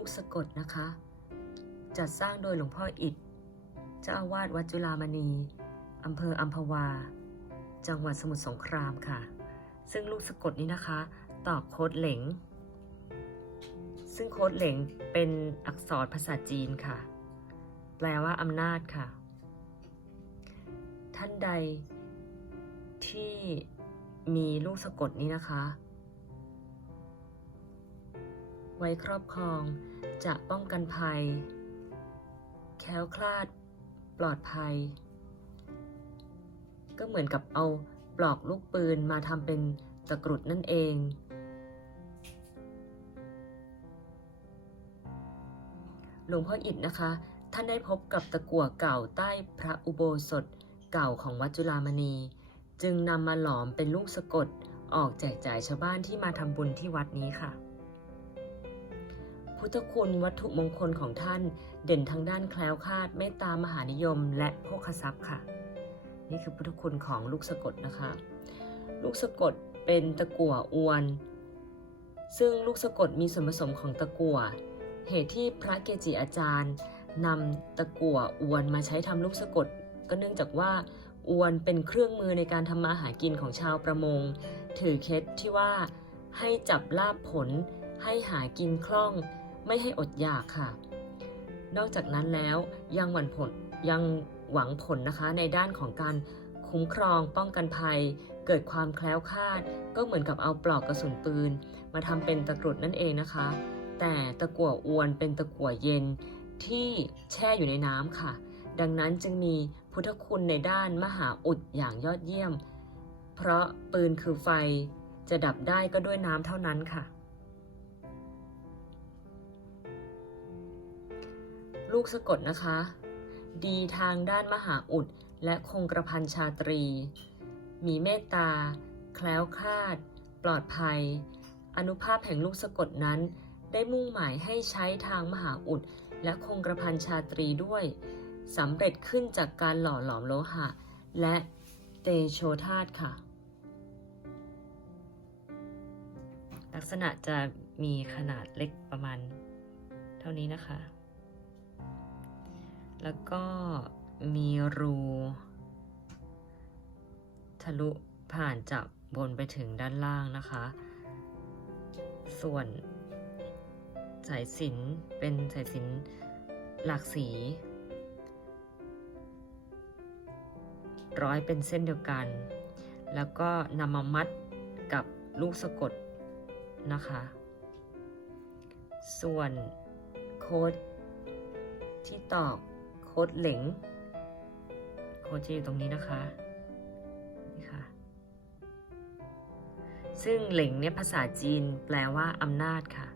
ลูกสะกดนะคะ จัดสร้างโดยหลวงพ่ออิฐเจ้าอาวาสวัดจุฬามณีอำเภออัมพวา จังหวัดสมุทรสงครามค่ะ ซึ่งลูกสะกดนี้นะคะ ตอกโค้ดเหลง ซึ่งโค้ดเหลงเป็นอักษรภาษาจีนค่ะ แปลว่าอำนาจค่ะ ท่านใดที่มีลูกสะกดนี้นะคะ ไว้ครอบครอง จะป้องกันภัย แคล้วคลาด ปลอดภัย ก็เหมือนกับเอาปลอกลูกปืนมาทำเป็นตะกรุดนั่นเอง หลวงพ่ออิฐนะคะ ท่านได้พบกับตะกั่วเก่าใต้พระอุโบสถเก่าของวัดจุฬามณี จึงนำมาหลอมเป็นลูกสะกดออกแจกจ่ายชาวบ้านที่มาทำบุญที่วัดนี้ค่ะ พุทธคุณวัตถุมงคลของท่านเด่นทางด้านแคล้วคลาดเมตตามหานิยม และโภคทรัพย์ค่ะ นี่คือพุทธคุณของลูกสะกดนะคะ ลูกสะกดเป็นตะกั่วอวน ซึ่งลูกสะกดมีส่วนผสมของตะกั่ว เหตุที่พระเกจิอาจารย์นำตะกั่วอวนมาใช้ทำลูกสะกด ก็เนื่องจากว่าอวนเป็นเครื่องมือในการทำมาหากินของชาวประมง ถือเคล็ดที่ว่าให้จับลาบผลให้หากินคล่อง ไม่ให้อดอยากค่ะ นอกจากนั้นแล้วยังหวังผลยังหวังผลนะคะในด้านของการคุ้มครองป้องกันภัย เกิดความแคล้วคลาด ก็เหมือนกับเอาปลอกกระสุนปืน มาทำเป็นตะกรุดนั่นเองนะคะ แต่ตะกั่วอวนเป็นตะกั่วเย็นที่แช่อยู่ในน้ำค่ะ ดังนั้นจึงมีพุทธคุณในด้านมหาอุดอย่างยอดเยี่ยม เพราะปืนคือไฟจะดับได้ก็ด้วยน้ำเท่านั้นค่ะ ลูกสะกดนะคะ ดีทางด้านมหาอุดและคงกระพันชาตรี มีเมตตา แคล้วคลาด ปลอดภัย อนุภาพแห่งลูกสะกดนั้น ได้มุ่งหมายให้ใช้ทางมหาอุดและคงกระพันชาตรีด้วยสำเร็จขึ้นจากการหล่อหลอมโลหะ และเตโชธาตุค่ะ ลักษณะจะมีขนาดเล็กประมาณเท่านี้นะคะ แล้วก็มีรูทะลุผ่านจากบนไปถึงด้านล่างนะคะ ส่วนสายสินเป็นสายสินหลากสี ร้อยเป็นเส้นเดียวกัน แล้วก็นำมามัดกับลูกสะกดนะคะ ส่วนโค้ดที่ตอก ดเหลงโค้ดจะอยู่ตรงนี้นะคะนี่ค่ะซึ่งเหลงเนี่ยภาษาจีนแปลว่าอำนาจค่ะ